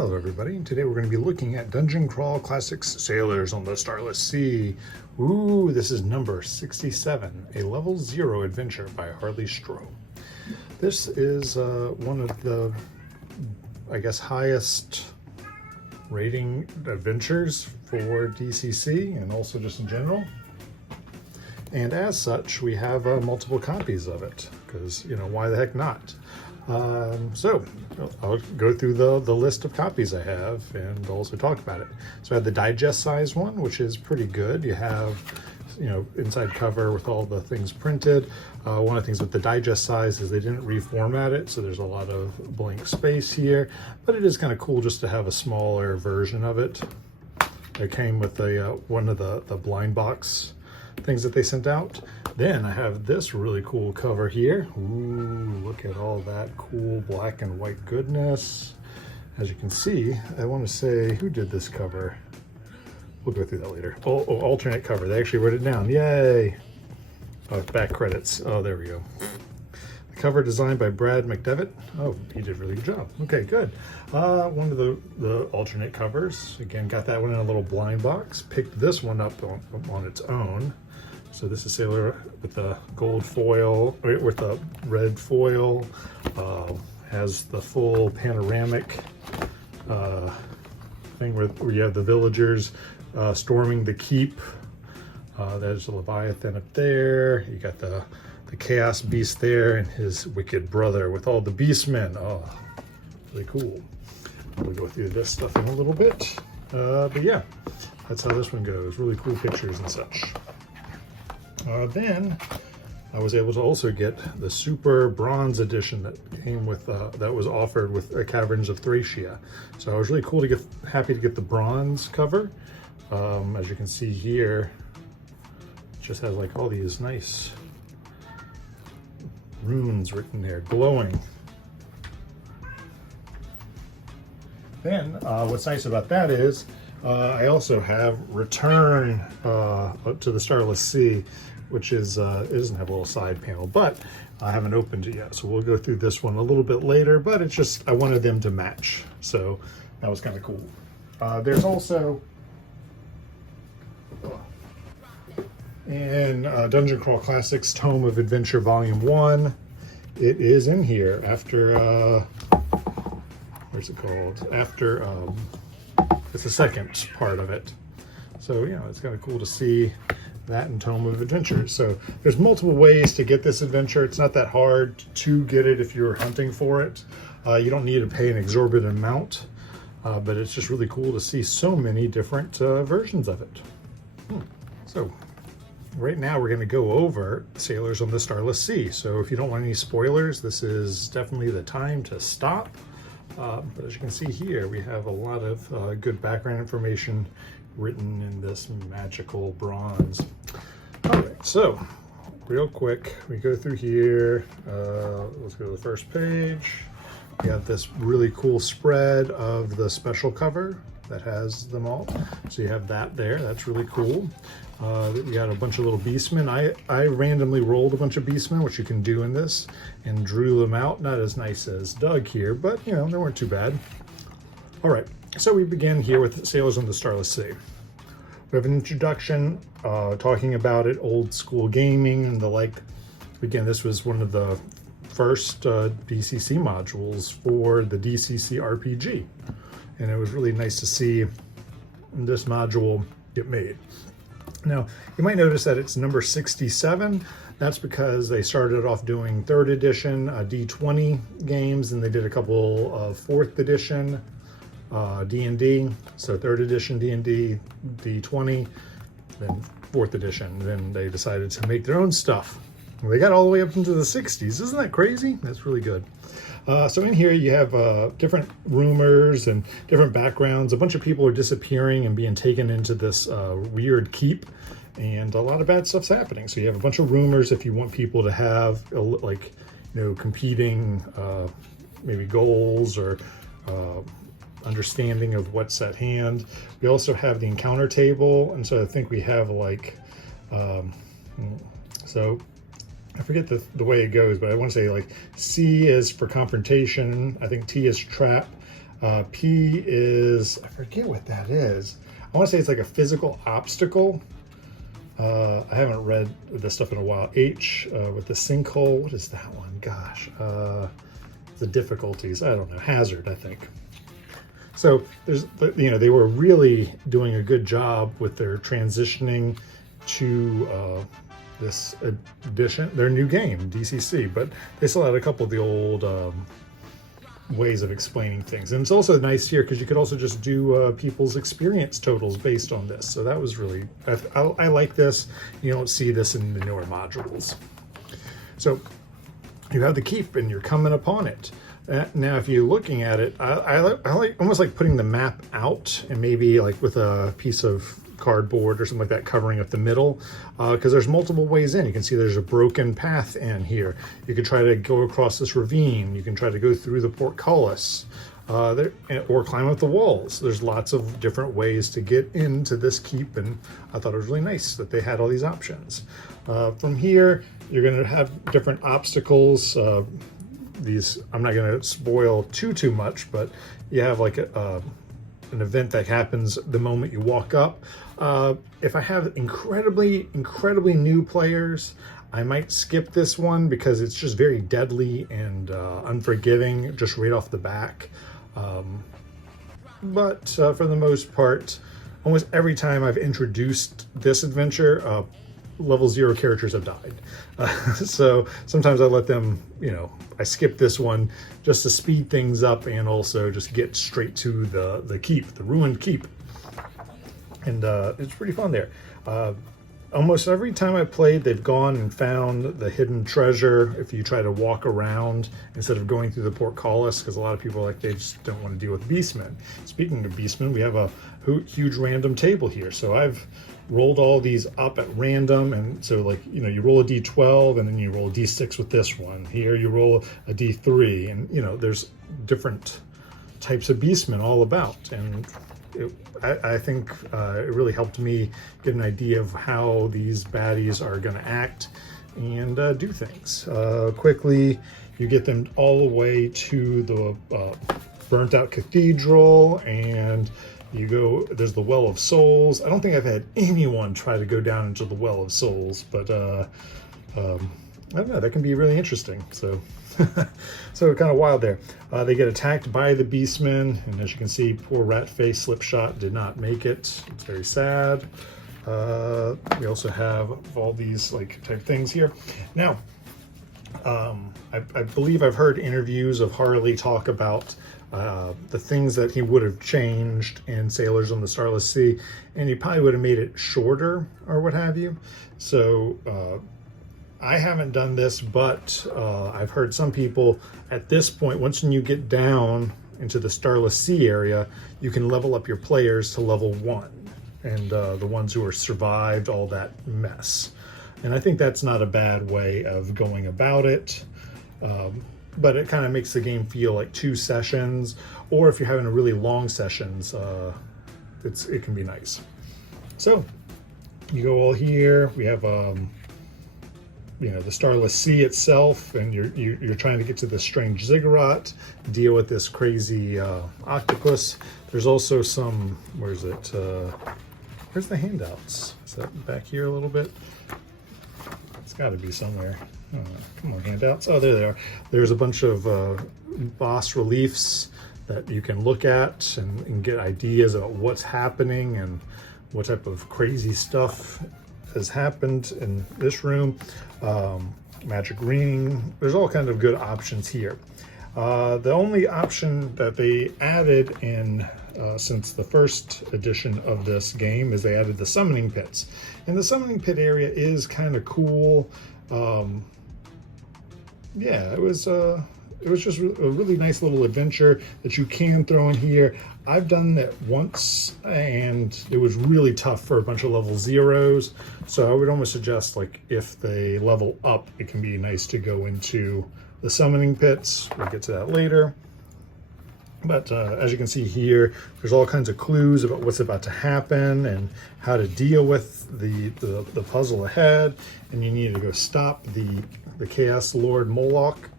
Hello everybody, and today we're going to be looking at Dungeon Crawl Classics Sailors on the Starless Sea. Ooh, this is number 67, a level 0 adventure by Harley Stroh. This is one of the, I guess, highest rating adventures for DCC and also just in general. And as such, we have multiple copies of it because, you know, why the heck not? So I'll go through the list of copies I have and also talk about it. So I have the digest size one, which is pretty good. You have, you know, inside cover with all the things printed. One of the things with the digest size is they didn't reformat it, so there's a lot of blank space here, but it is kind of cool just to have a smaller version of it. It came with a one of the blind box things that they sent out. Then I have this really cool cover here. Ooh, look at all that cool black and white goodness. As you can see, I want to say, who did this cover? We'll go through that later. Oh, alternate cover. They actually wrote it down. Yay! Oh, back credits. Oh, there we go. The cover designed by Brad McDevitt. Oh, he did a really good job. Okay, good. One of the alternate covers. Again, got that one in a little blind box. Picked this one up on its own. So this is Sailor with the gold foil, with the red foil, has the full panoramic thing where you have the villagers storming the keep. There's the Leviathan up there. You got the Chaos Beast there and his wicked brother with all the Beastmen. Oh, really cool. We'll go through this stuff in a little bit. But yeah, that's how this one goes. Really cool pictures and such. Then I was able to also get the Super Bronze Edition that came with, that was offered with Caverns of Thracia. So I was really happy to get the bronze cover. As you can see here, it just has like all these nice runes written there, glowing. Then what's nice about that is I also have Return to the Starless Sea, which is it doesn't have a little side panel, but I haven't opened it yet, so we'll go through this one a little bit later. But it's just, I wanted them to match, so that was kind of cool. There's also in Dungeon Crawl Classics Tome of Adventure Volume 1, it is in here after where's it called? After it's the second part of it. So, you know, it's kind of cool to see that in Tome of Adventures. So there's multiple ways to get this adventure. It's not that hard to get it if you're hunting for it. You don't need to pay an exorbitant amount, but it's just really cool to see so many different versions of it. So right now we're going to go over Sailors on the Starless Sea. So if you don't want any spoilers, this is definitely the time to stop. But as you can see here, we have a lot of good background information written in this magical bronze. All right, so real quick, we go through here. Let's go to the first page. We have this really cool spread of the special cover that has them all. So you have that there. That's really cool. We got a bunch of little beastmen. I randomly rolled a bunch of beastmen, which you can do in this, and drew them out. Not as nice as Doug here, but you know, they weren't too bad. All right, so we begin here with Sailors on the Starless Sea. We have an introduction talking about it, old school gaming and the like. Again, this was one of the first DCC modules for the DCC RPG. And it was really nice to see this module get made. Now, you might notice that it's number 67. That's because they started off doing 3rd edition D20 games, and they did a couple of 4th edition D&D. So 3rd edition D&D, D20, then 4th edition. Then they decided to make their own stuff. They got all the way up into the 60s. Isn't that crazy? That's really good. So in here you have different rumors and different backgrounds. A bunch of people are disappearing and being taken into this weird keep, and a lot of bad stuff's happening. So you have a bunch of rumors if you want people to have like, you know, competing maybe goals or understanding of what's at hand. We also have the encounter table, and so I think we have like so I forget the way it goes, but I want to say like C is for confrontation. I think T is trap. P is, I forget what that is. I want to say it's like a physical obstacle. I haven't read this stuff in a while. H with the sinkhole. What is that one? Gosh. The difficulties. I don't know. Hazard, I think. So there's, you know, they were really doing a good job with their transitioning to this edition, their new game, DCC, but they still had a couple of the old ways of explaining things. And it's also nice here because you could also just do people's experience totals based on this. So that was really, I like this. You don't see this in the newer modules. So you have the keep and you're coming upon it. Now, if you're looking at it, I like almost like putting the map out and maybe like with a piece of cardboard or something like that covering up the middle, because there's multiple ways in. You can see there's a broken path in here. You can try to go across this ravine. You can try to go through the portcullis, or climb up the walls. There's lots of different ways to get into this keep, and I thought it was really nice that they had all these options. From here, you're going to have different obstacles. These, I'm not going to spoil too much, but you have like an event that happens the moment you walk up. If I have incredibly new players, I might skip this one because it's just very deadly and unforgiving just right off the back. But for the most part, almost every time I've introduced this adventure, level 0 characters have died. So sometimes I let them, you know, I skip this one just to speed things up and also just get straight to the keep, the ruined keep. And it's pretty fun there. Almost every time I played, they've gone and found the hidden treasure if you try to walk around instead of going through the portcullis, because a lot of people, like, they just don't want to deal with beastmen. Speaking of beastmen, we have a huge random table here. So I've rolled all these up at random, and so, like, you know, you roll a d12 and then you roll a d6 with this one. Here you roll a d3, and, you know, there's different types of beastmen all about, and I think it really helped me get an idea of how these baddies are going to act and do things. Quickly, you get them all the way to the burnt out cathedral, and you go, there's the Well of Souls. I don't think I've had anyone try to go down into the Well of Souls, but I don't know, that can be really interesting. So so kind of wild there. They get attacked by the beastmen, and as you can see, poor Ratface Slipshot did not make it. It's very sad. We also have all these like type things here. Now, I believe I've heard interviews of Harley talk about the things that he would have changed in Sailors on the Starless Sea, and he probably would have made it shorter or what have you. So I haven't done this, but I've heard some people at this point, once you get down into the Starless Sea area, you can level up your players to level 1, and the ones who are survived all that mess. And I think that's not a bad way of going about it, but it kind of makes the game feel like 2 sessions, or if you're having a really long sessions, it can be nice. So you go all here. We have you know, the Starless Sea itself, and you're trying to get to this strange ziggurat, deal with this crazy octopus. There's also some, where's it? Where's the handouts? Is that back here a little bit? It's got to be somewhere. Oh, come on, handouts. Oh, there they are. There's a bunch of boss reliefs that you can look at and get ideas about what's happening and what type of crazy stuff has happened in this room. Magic ring. There's all kinds of good options here. The only option that they added in since the first edition of this game is they added the summoning pits, and the summoning pit area is kind of cool. Yeah, it was just a really nice little adventure that you can throw in here. I've done that once, and it was really tough for a bunch of level 0s. So I would almost suggest, like, if they level up, it can be nice to go into the summoning pits. We'll get to that later. But as you can see here, there's all kinds of clues about what's about to happen and how to deal with the puzzle ahead. And you need to go stop the Chaos Lord Moloch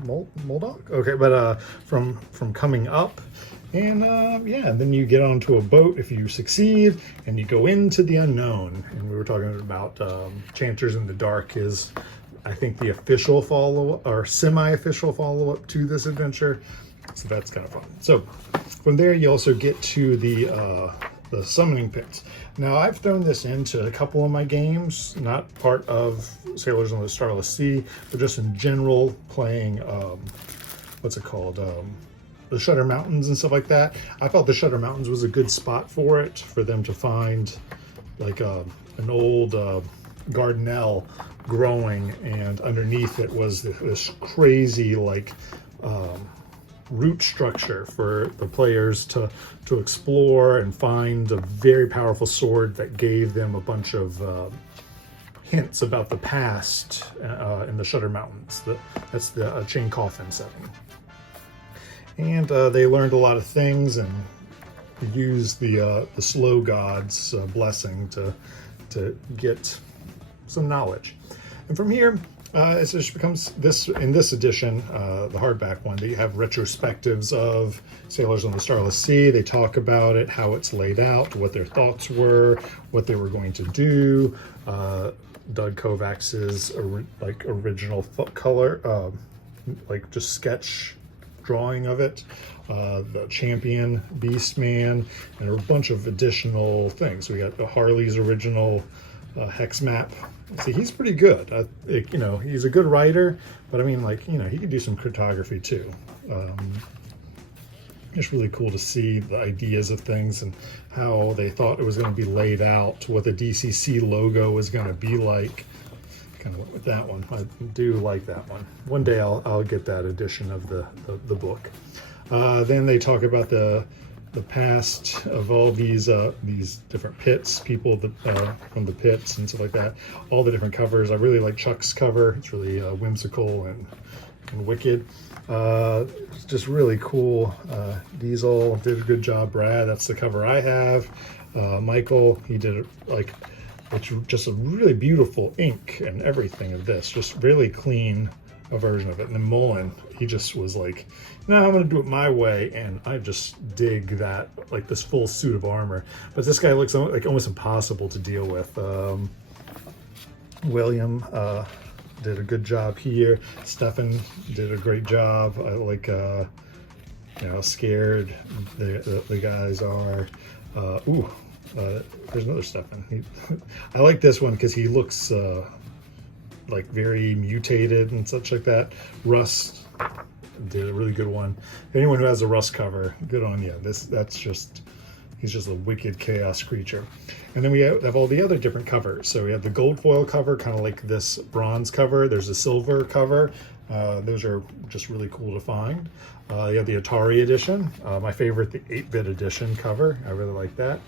Moldog? Okay, but from coming up. And yeah, and then you get onto a boat if you succeed, and you go into the unknown. And we were talking about Chanters in the Dark is, I think, the official follow-up or semi-official follow-up to this adventure. So that's kind of fun. So from there, you also get to the summoning pits. Now, I've thrown this into a couple of my games, not part of Sailors on the Starless Sea, but just in general playing, what's it called? The Shutter Mountains and stuff like that. I felt the Shutter Mountains was a good spot for it, for them to find like an old gardenelle growing, and underneath it was this crazy like root structure for the players to explore and find a very powerful sword that gave them a bunch of hints about the past in the Shutter Mountains. That's the chain coffin setting. And they learned a lot of things and used the Slow God's blessing to get some knowledge. And from here, it just becomes this, in this edition, the hardback one, that you have retrospectives of Sailors on the Starless Sea. They talk about it, how it's laid out, what their thoughts were, what they were going to do. Doug Kovacs's original color, like just sketch drawing of it, the Champion, Beastman, and a bunch of additional things. We got Harley's original hex map. See, he's pretty good. You know, he's a good writer, but I mean, like, you know, he could do some cartography too. It's really cool to see the ideas of things and how they thought it was going to be laid out, what the DCC logo was going to be like. Kind of went with that one. I do like that one. One day I'll get that edition of the book. Then they talk about the past of all these different pits, people from the pits and stuff like that. All the different covers. I really like Chuck's cover. It's really whimsical and wicked. It's just really cool. Diesel did a good job. Brad, that's the cover I have. Michael, he did like. It's just a really beautiful ink and everything of this, just really clean a version of it. And then Mullen, he just was like, no, I'm going to do it my way. And I just dig that, like this full suit of armor. But this guy looks like almost impossible to deal with. William did a good job here. Stefan did a great job. I like, you know, scared the guys are. There's another Stefan. I like this one because he looks like very mutated and such like that. Rust did a really good one. Anyone who has a Rust cover, good on you. That's just, he's just a wicked chaos creature. And then we have all the other different covers. So we have the gold foil cover, kind of like this bronze cover. There's a silver cover. Those are just really cool to find. You have the Atari edition. My favorite, the 8-bit edition cover. I really like that.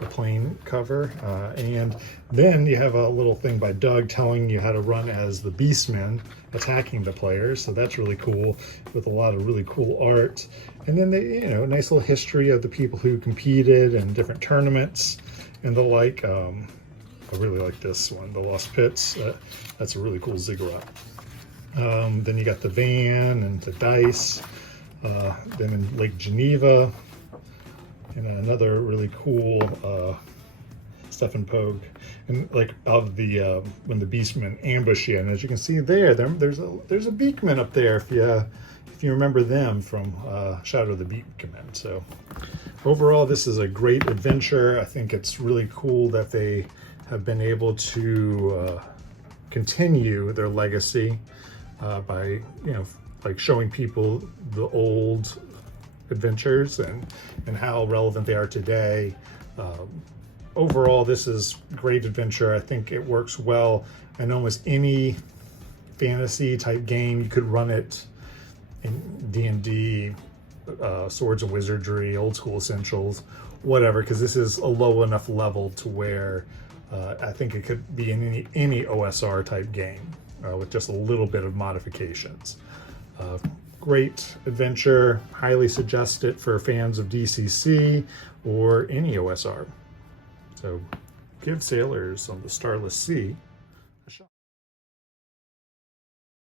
The plain cover. And then you have a little thing by Doug telling you how to run as the Beastmen attacking the players. So that's really cool, with a lot of really cool art. And then they, you know, a nice little history of the people who competed in different tournaments and the like. I really like this one, the Lost Pits. That's a really cool ziggurat. Then you got the van and the dice. Then in Lake Geneva, and another really cool Stefan Pogue, and like of the when the Beastmen ambush you. And as you can see there's a Beakman up there if you remember them from Shadow of the Beakman. So overall, this is a great adventure. I think it's really cool that they have been able to continue their legacy by, you know, like showing people the old adventures and how relevant they are today. Overall, this is great adventure. I think it works well in almost any fantasy type game. You could run it in D&D, Swords and Wizardry, Old School Essentials, whatever, because this is a low enough level to where I think it could be in any OSR type game with just a little bit of modifications. Great adventure, highly suggest it for fans of DCC or any OSR. So give Sailors on the Starless Sea